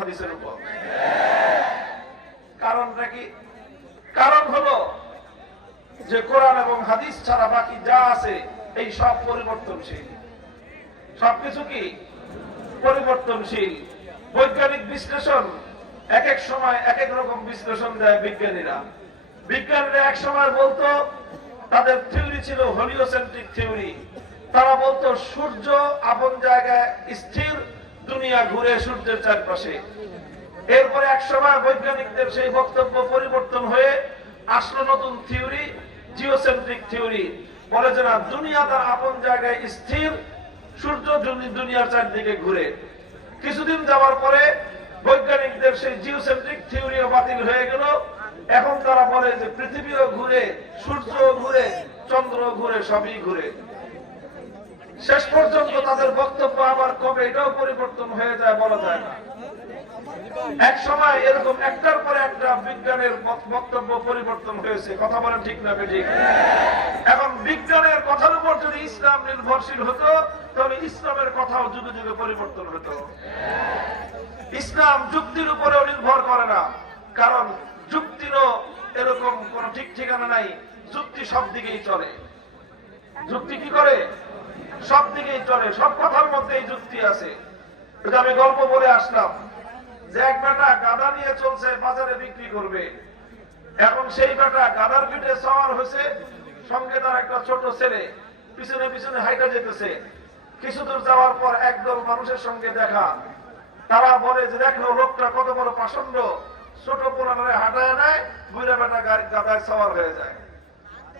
হাদিসের উপর। কারণটা কি? কারণ হলো যে কোরআন এবং হাদিস ছাড়া বাকি যা আছে এই সব পরিবর্তনশীল। সবকিছু কি পরিবর্তনশীল। বৈজ্ঞানিক বিশ্লেষণ এক এক সময় এক এক রকম বিশ্লেষণ দেয় বিজ্ঞানীরা। বিজ্ঞানীরা এক সময় বলতো, তাদের থিওরি ছিল হলিওসেন্ট্রিক থিওরি। তারা বলতো সূর্য আপন জায়গায় স্থির, দুনিয়া ঘুরে সূর্যের চারপাশে। এরপরে এক সময় বৈজ্ঞানিকদের সেই বক্তব্য পরিবর্তন হয়ে আসলো নতুন থিওরি, জিওসেন্ট্রিক থিওরি। বলে যে না, দুনিয়া তার আপন জায়গায় স্থির, সূর্য দুনিয়ার চারদিকে ঘুরে। কিছুদিন যাওয়ার পরে বৈজ্ঞানিকদের সেই জিওসেন্ট্রিক থিওরিও বাতিল হয়ে গেল। এখন তারা বলে যে পৃথিবীও ঘুরে, সূর্য ঘুরে, চন্দ্র ঘুরে, সবই ঘুরে। শেষ পর্যন্ত তাদের বক্তব্য আবার কবে এটাও পরিবর্তন হয়ে যায় বলা যায় না। এক সময় এরকম একটার পরে একটা বিজ্ঞানের বক্তব্য পরিবর্তন হয়েছে। কথা বলেন ঠিক না বেঠিক? এখন বিজ্ঞানের কথার উপর যদি ইসলাম নির্ভরশীল হতো, তাহলে ইসলামের কথাও যুগে যুগে পরিবর্তন হতো। ইসলাম যুক্তির উপরেও নির্ভর করে না, কারণ যুক্তিরও এরকম কোন ঠিক ঠিকানা নাই। যুক্তি সব দিকেই চলে। যুক্তি কি করে? সব দিকেই চলে। সব কথার মধ্যেই যুক্তি আছে। আমি গল্প বলে আসলাম যে এক বেটা গাধা নিয়ে চলছে, বাজারে বিক্রি করবে। এখন সেই বেটা গাধার পিঠে সওয়ার হয়েছে, সঙ্গে তার একটা ছোট ছেলে পিছনে পিছনে হাইটা যেতেছে। কিছু দূর যাওয়ার পর একদল মানুষের সঙ্গে দেখা। তারা বলে যে দেখো লোকটা কত বড় পাষণ্ড, ছোট পোলারে হাঁটায় নেয়, বুড়া বেটা গাধায় সওয়ার হয়ে যায়।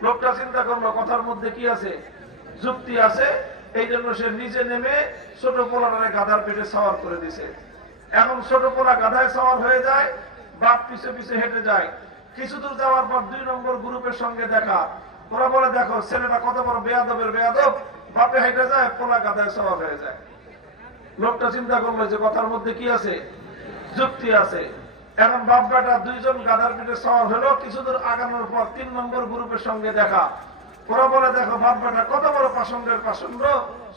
লোকটা চিন্তা করলো কথার মধ্যে কি আছে? যুক্তি আছে। এই জন্য সে নিজে নেমে ছোট পোলারে গাধার পেটে সওয়ার করে দিছে। এখন ছোট পোলা গাধায় সওয়ার হয়ে যায়, বাপ পিছে পিছে হেঁটে যায়। কিছু দূর যাওয়ার পর 2 নম্বর গ্রুপের সঙ্গে দেখা। ওরা বলে দেখো ছেলেটা কত বড় বেয়াদবের বেয়াদব, বাপে হেঁটে যায়, পোলা গাধায় সওয়ার হয়ে যায়। লোকটা চিন্তা করলো যে কথার মধ্যে কি আছে? যুক্তি আছে। এখন বাপ বেটা দুইজন গাধার পিঠে সওয়ার হলো। কিছু দূর আগানোর পর 3 নম্বর গ্রুপের সঙ্গে দেখা। ওরা বলে দেখো বাপ বেটা কত বড় পাষণ্ডের পাষণ্ড,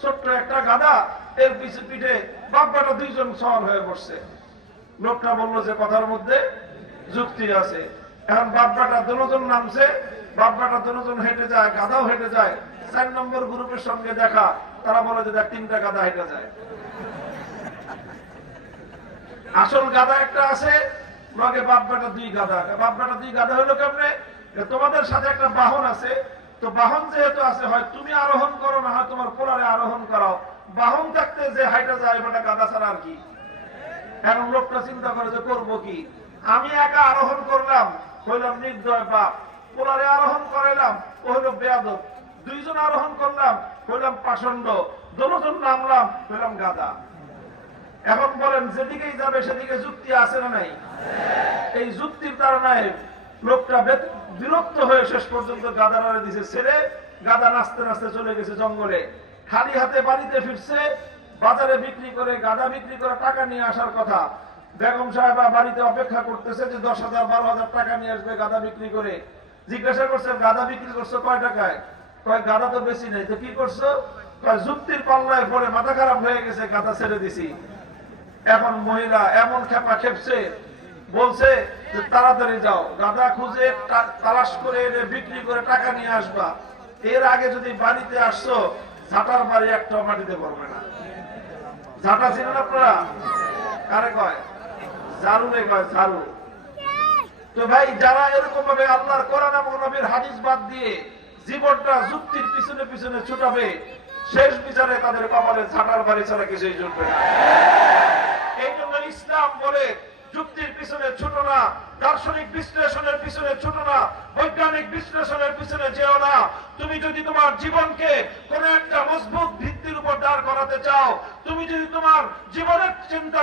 ছোট্ট একটা গাধা, এর পিছে পিঠে বাপ বেটা দুইজন সওয়ার হয়ে বসছে। লোকটা বললো যে কথার মধ্যে যুক্তি আছে। এখন বাপ বেটা দুজন নামছে, বাপ বেটা দুজন হেঁটে যায়, গাধাও হেঁটে যায়। 4 নম্বর গ্রুপের সঙ্গে দেখা। তারা বলে যে দেখ 3টা গাধা হেঁটে যায়। আসল গাধা একটা আছে, লগে বাপ বেটা 2 গাধা। বাপ বেটা 2 গাধা হলো কেমনে? তোমাদের সাথে একটা বাহন আছে, তো বাহন যেহেতু আছে, হয় তুমি আরোহণ করো, না হয় তোমার পোলারে আরোহণ করাও। বাহন থাকতে যে হাইটা যায় বেটা গাধা ছাড়া আর কি। এখন লোকটা চিন্তা করে যে করবো কি? আমি একা আরোহণ করলাম, হইলাম নির্দয় বাপ। পোলারে আরোহণ করাইলাম, ও হইল বেয়াদব। 2 জন আরোহণ করলাম, হইলাম পাষণ্ড। দুজন নামলাম, হইলাম গাধা। এখন বলেন যেদিকেই যাবে সেদিকে যুক্তি আছে না নাই? এই যুক্তির কারণে লোকটা বিরক্ত হয়ে শেষ পর্যন্ত গাধারে দিছে ছেড়ে, গাধা নাচতে নাচতে চলে গেছে জঙ্গলে। খালি হাতে বাড়িতে ফিরছে। বাজারে বিক্রি করে, গাধা বিক্রি করে টাকা নিয়ে আসার কথা। বেগম সাহেবা বাড়িতে অপেক্ষা করতেছে যে 10,000 12,000 টাকা নিয়ে আসবে গাধা বিক্রি করে। জিজ্ঞাসা করছে গাধা বিক্রি করছো কয় টাকায়? কয় গাধা তো বেশি নেই। তো কি করছো? কয় যুক্তির পাল্লায় পড়ে মাথা খারাপ হয়ে গেছে, গাধা ছেড়ে দিছি। এখন মহিলা এমন খেপা খেপছে, বলছে যে তাড়াতাড়ি যাও, গাধা খুঁজে তালাশ করে এনে বিক্রি করে টাকা নিয়ে আসবা। এর আগে যদি বাড়িতে আসছো, ঝাঁটার বাড়ি একটাও মাটিতে পড়বে না। ঝাঁটা ছিলেন আপনারা? কারে কয়? ঝাড়ুরে কয়, ঝাড়ু। তো ভাই, যারা এরকম ভাবে আল্লাহর কোরআন এবং নবীর হাদিস বাদ দিয়ে জীবনটা যুক্তির পিছনে পিছনে ছুটাবে, শেষ বিচারে তাদের কপালে ঝাঁটার বাড়ি ছাড়া কিছুই জুটবে না। এই জন্য ইসলাম বলে যুক্তির পিছনে ছুটো না, দার্শনিক বিশ্লেষণের পিছনে ছুটো না, বৈজ্ঞানিক বিশ্লেষণের পিছনে যেও না। তুমি যদি তোমার জীবনকে কোন একটা মজবুত ভিত্তির উপর দাঁড় করাতে চাও, তুমি যদি তোমার জীবনের চিন্তা